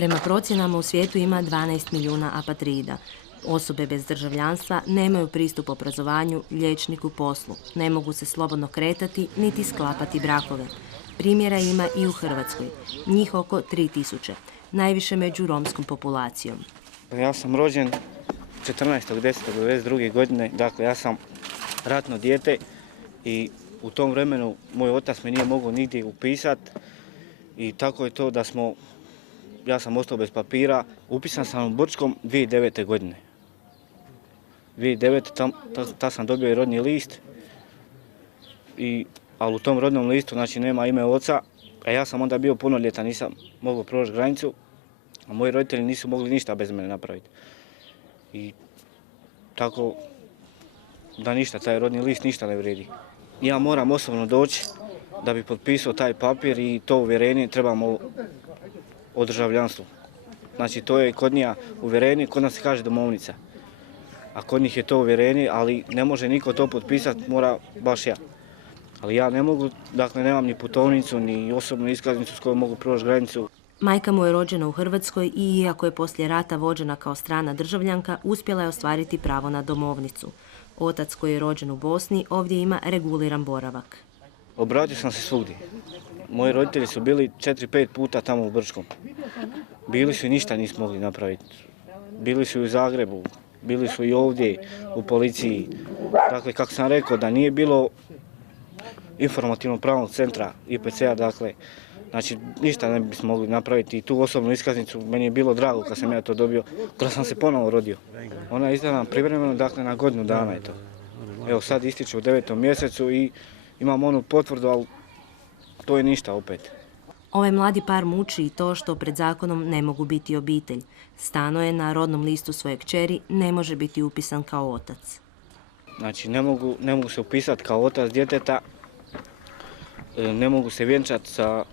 Prema procjenama u svijetu ima 12 milijuna apatrida. Osobe bez državljanstva nemaju pristup obrazovanju, liječniku, poslu. Ne mogu se slobodno kretati niti sklapati brakove. Primjera ima i u Hrvatskoj. Njih oko 3000, najviše među romskom populacijom. Ja sam rođen 14.10.1992. godine, dakle ja sam ratno dijete i u tom vremenu moj otac me nije mogao nigdje upisati i tako je to da ja sam ostao bez papira. Upisan sam u Brčkom 2009. godine. 2009. ta sam dobio i rodni list, ali u tom rodnom listu znači nema ime oca, a ja sam onda bio punoljetan, nisam mogao proći granicu, a moji roditelji nisu mogli ništa bez mene napraviti. I tako da ništa, taj rodni list ništa ne vrijedi. Ja moram osobno doći da bi potpisao taj papir i to uvjerenje trebamo o državljanstvu. Znači to je kod njih uvjerenje, kod nas se kaže domovnica. A kod njih je to uvjerenje, ali ne može niko to potpisati, mora baš ja. Ali ja ne mogu, dakle nemam ni putovnicu, ni osobnu iskaznicu s kojom mogu proći granicu. Majka mu je rođena u Hrvatskoj i iako je poslije rata vođena kao strana državljanka, uspjela je ostvariti pravo na domovnicu. Otac koji je rođen u Bosni ovdje ima reguliran boravak. Obratio sam se svugdje. Moji roditelji su bili 4-5 puta tamo u Brčkom. Bili su i ništa nismo mogli napraviti. Bili su i u Zagrebu, bili su i ovdje u policiji. Dakle, kako sam rekao, da nije bilo informativnog pravnog centra IPC-a, dakle, znači ništa ne bismo mogli napraviti i tu osobnu iskaznicu meni je bilo drago kad sam ja to dobio, kada sam se ponovo rodio. Ona je izdana privremeno, dakle na godinu dana je to. Evo sad ističe u 9. mjesecu i imam onu potvrdu, ali to je ništa opet. Ovaj mladi par muči i to što pred zakonom ne mogu biti obitelj. Stano je na rodnom listu svoje kćeri, ne može biti upisan kao otac. Znači ne mogu se upisati kao otac djeteta, ne mogu se vjenčati sa,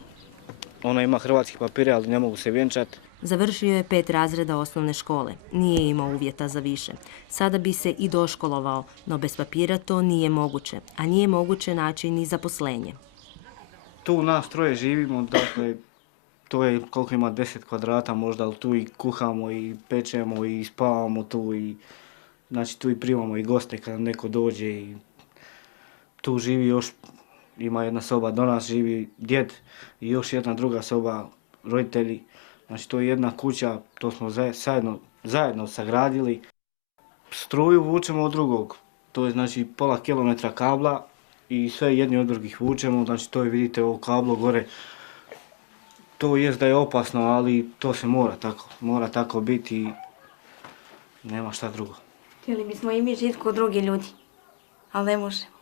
ona ima hrvatski papire, ali ne mogu se vjenčati. Završio je 5 razreda osnovne škole. Nije imao uvjeta za više. Sada bi se i doškolovao, no bez papira to nije moguće, a nije moguće naći ni zaposlenje. Tu nas troje živimo, dakle, to je koliko ima 10 kvadrata možda, ali tu i kuhamo i pečemo i spavamo tu i znači tu i primamo i goste kada neko dođe i tu živi još, ima jedna soba, do nas živi djed i još jedna druga soba, roditelji. Znači to je jedna kuća, to smo zajedno sagradili. Struju vučemo od drugog, to je znači pola kilometra kabla i sve jedni od drugih vučemo, znači to je vidite ovo kablo gore. To jest da je opasno, ali to se mora tako biti i nema šta drugo. Htjeli bismo i mi žiti kod drugi ljudi, ali ne možemo.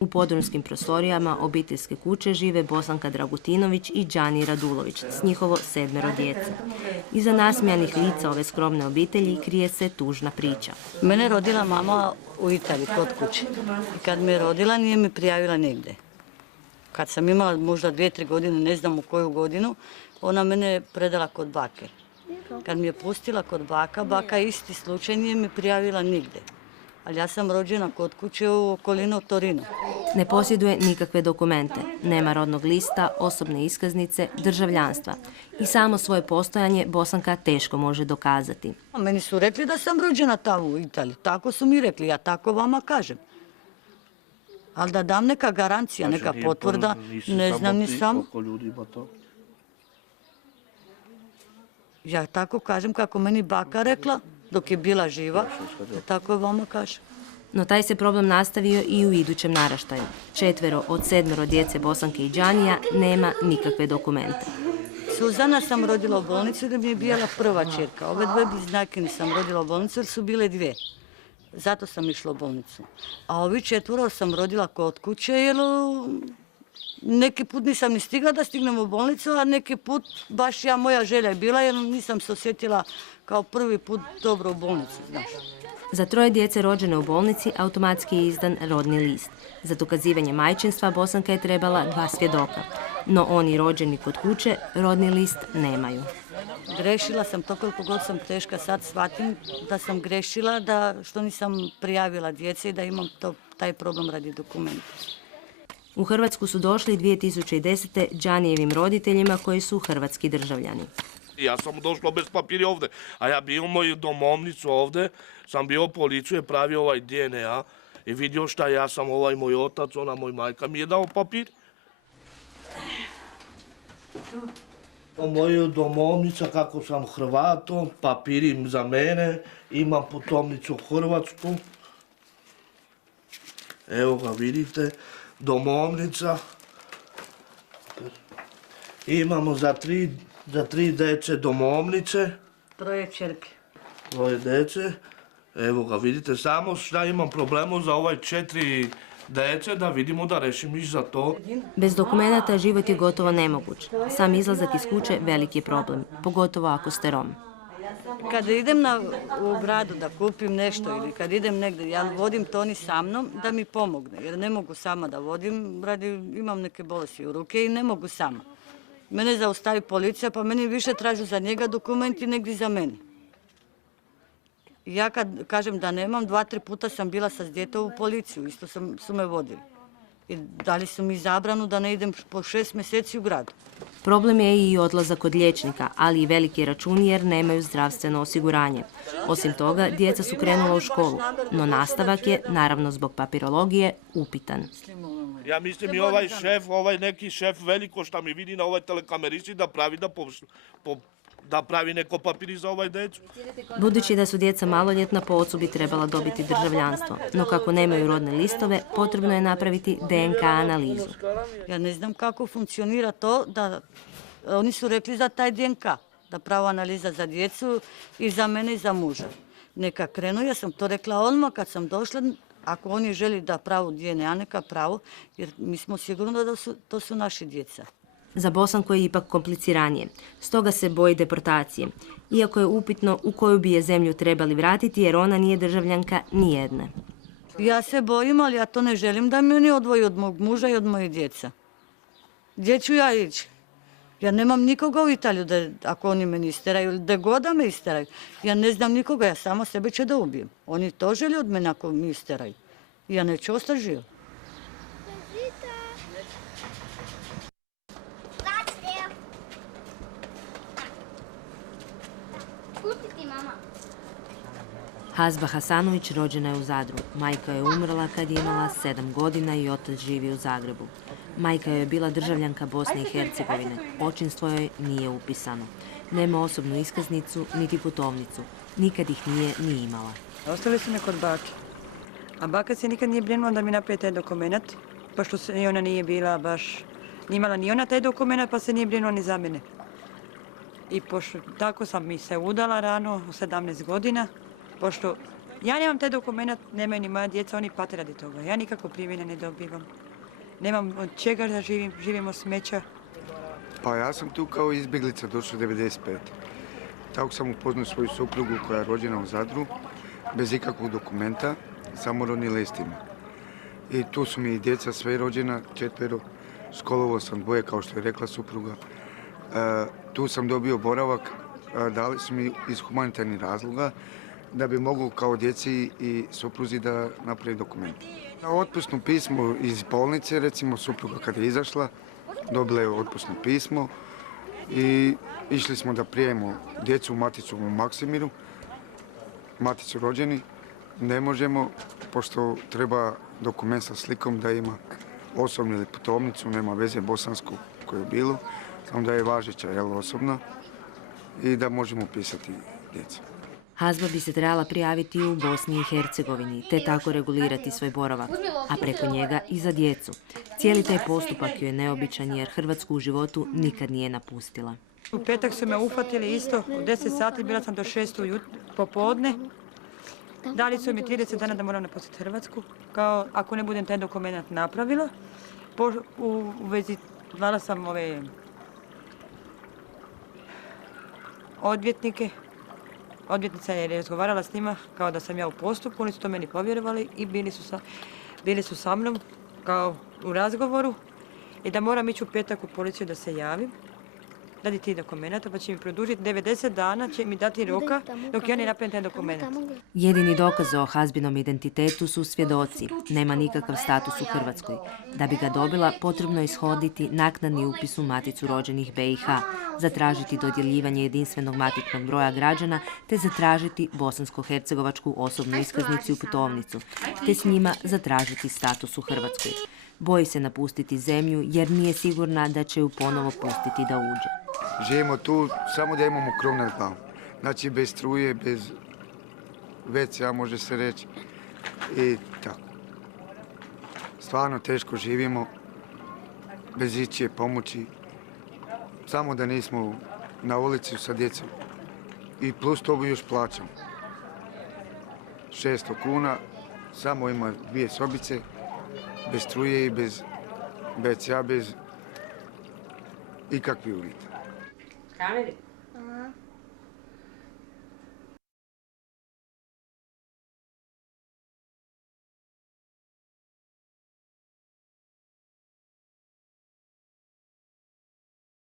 U podrumskim prostorijama obiteljske kuće žive Bosanka Dragutinović i Đani Radulović s njihovo 7 djece. Iza nasmijanih lica ove skromne obitelji krije se tužna priča. Mene rodila mama u Italiji kod kuće. I kad me rodila nije me prijavila nigdje. Kad sam imala možda 2-3 godine, ne znam u koju godinu, ona mene predala kod bake. Kad mi je pustila kod baka isti slučaj nije me prijavila nigdje. Ali ja sam rođena kod kuće u okolinu Torinu. Ne posjeduje nikakve dokumente, nema rodnog lista, osobne iskaznice, državljanstva. I samo svoje postojanje Bosanka teško može dokazati. A meni su rekli da sam rođena tamo u Italiji. Tako su mi rekli, ja tako vama kažem. Ali da dam neka garancija, neka potvrda, ne znam ni sam. Ja tako kažem kako meni baka rekla, dok je bila živa, tako je vama kažem. No taj se problem nastavio i u idućem naraštaju. 4 od 7 djece Bosanke i Đanija nema nikakve dokumente. Suzana sam rodila u bolnicu da mi je bila prva čerka. Ove dve bliznjake sam rodila u bolnicu jer su bile 2. Zato sam išla u bolnicu. A ovi 4 sam rodila kod kuće jer neki put nisam ni stigla da stignem u bolnicu, a neki put baš moja želja je bila jer nisam se osjetila kao prvi put dobro u bolnici, znaš. Za 3 djece rođene u bolnici automatski je izdan rodni list. Za dokazivanje majčinstva Bosanka je trebala 2 svjedoka. No oni rođeni kod kuće rodni list nemaju. Grešila sam to koliko god sam teška, sad shvatim da sam grešila, da što nisam prijavila djece i da imam taj problem radi dokumenta. U Hrvatsku su došli 2010. Džanijevim roditeljima koji su hrvatski državljani. Ja sam došao bez papira ovdje, a ja bio moju domovnicu ovdje, sam bio policiju, je pravio ovaj DNA i vidio šta ja sam moj otac, moj majka mi je dao papir. Moju domovnica kako sam Hrvatom, papiri za mene, imam putovnicu u Hrvatsku. Evo ga vidite, domovnica. Imamo za tri dece domovnice. Troje čerke. Troje dece. Evo ga vidite, samo šta imam problemu za ovaj 4 dece da vidimo da rešim i za to. Bez dokumenata život je gotovo nemoguć. Sam izlazak iz kuće veliki je problem, pogotovo ako ste Rom. Kad idem u gradu da kupim nešto ili kad idem negdje, ja vodim Toni sa mnom da mi pomogne. Jer ne mogu sama da vodim, imam neke bolesti u ruke i ne mogu sama. Mene zaustavi policija pa meni više traži za njega dokumenti negdje za mene. Ja kad kažem da nemam, 2-3 puta sam bila sa djetom u policiju, isto su me vodili. I dali su mi zabranu da ne idem po 6 mjeseci u grad. Problem je i odlazak kod liječnika, ali i veliki računi jer nemaju zdravstveno osiguranje. Osim toga, djeca su krenula u školu, no nastavak je, naravno zbog papirologije, upitan. Ja mislim i ovaj neki šef veliko što mi vidi na ovoj telekamerici da pravi da pravi neko papiri za ovaj decu. Budući da su djeca maloljetna, po ocu bi trebala dobiti državljanstvo, no kako nemaju rodne listove, potrebno je napraviti DNK analizu. Ja ne znam kako funkcionira to, da oni su rekli za taj DNK, da prava analiza za djecu i za mene i za muža. Neka krenu, ja sam to rekla odmah kad sam došla, ako oni želi da pravu DNA, neka pravo, jer mi smo sigurni da to su naši djeca. Za Bosanku je ipak kompliciranije, stoga se boji deportacije, iako je upitno u koju bi je zemlju trebali vratiti jer ona nije državljanka nijedne. Ja se bojim, ali ja to ne želim da mi oni odvoji od mog muža i od mojih djeca. Gdje ću ja ići? Ja nemam nikoga u Italiju ako oni me isteraju ili da god da me isteraju. Ja ne znam nikoga, ja samo sebe će da ubijem. Oni to žele od mene ako mi isteraju. Ja neću ostati živ. Hazba Hasanović rođena je u Zadru. Majka je umrla kad je imala 7 godina i otac živi u Zagrebu. Majka joj je bila državljanka Bosne i Hercegovine. Očinstvo joj nije upisano. Nema osobnu iskaznicu niti putovnicu. Nikad ih nije ni imala. Ostali su me kod bake. A baka se nikad nije brinula da mi napravi taj dokument, pošto se ona nije bila baš, nije imala ni ona taj dokument, pa se nije brinula ni za mene. I tako sam mi se udala rano, u 17 godina, pošto ja nemam taj dokument, nemaju ni moja djeca, oni pate radi toga. Ja nikako primjene ne dobivam. Nemam od čega da živim od smeća. Pa ja sam tu kao izbjeglica došao 95. Tako sam upoznao svoju suprugu koja je rođena u Zadru, bez ikakvog dokumenta, samo rodni listima. I tu su mi i djeca sve rođena, 4, školovao sam 2, kao što je rekla supruga. Tu sam dobio boravak, dali su mi iz humanitarnih razloga, da bi mogu kao djeci i supruzi da napravi dokument. Na otpusno pismo iz bolnice, recimo supruga kad je izašla, dobila je otpusno pismo i išli smo da prijemimo djecu u maticu u Maksimiru, maticu rođeni. Ne možemo, pošto treba dokument sa slikom da ima osobnu ili putovnicu, nema veze bosansku koju je bilo, samo da je važeća, osobna i da možemo upisati djecu. Hazba bi se trebala prijaviti u Bosni i Hercegovini, te tako regulirati svoj boravak, a preko njega i za djecu. Cijeli taj postupak joj je neobičan jer Hrvatsku u životu nikad nije napustila. U petak su me uhvatili isto, u 10 sati, bila sam do 6 popodne. Dali su mi 30 dana da moram napustiti Hrvatsku, kao ako ne budem taj dokument napravila. U vezi, zvala sam odvjetnike. Odvjetnica je razgovarala s njima kao da sam ja u postupku, oni su to meni povjerovali i bili su sa mnom kao u razgovoru i da moram ići u petak u policiju da se javim. radi tih dokumenta, pa će mi produžiti 90 dana, će mi dati roka dok ja ne napravim taj dokument. Jedini dokaz o Hazbinom identitetu su svjedoci. Nema nikakav status u Hrvatskoj. Da bi ga dobila, potrebno je ishoditi naknadni upis u Maticu rođenih BiH, zatražiti dodjeljivanje jedinstvenog matičnog broja građana te zatražiti bosansko-hercegovačku osobnu iskaznicu i putovnicu, te s njima zatražiti status u Hrvatskoj. Boji se napustiti zemlju jer nije sigurna da će ju ponovo pustiti da uđe. Živimo tu samo da imamo krov nad glavom. Znači bez struje, bez WC-a može se reći i tako. Stvarno teško živimo, bez ičije pomoći. Samo da nismo na ulici sa djecom. I plus to još plaćam. 600 kuna, samo ima 2 sobice, bez struje i bez WC-a, bez ikakvih uvjeta. Kameri?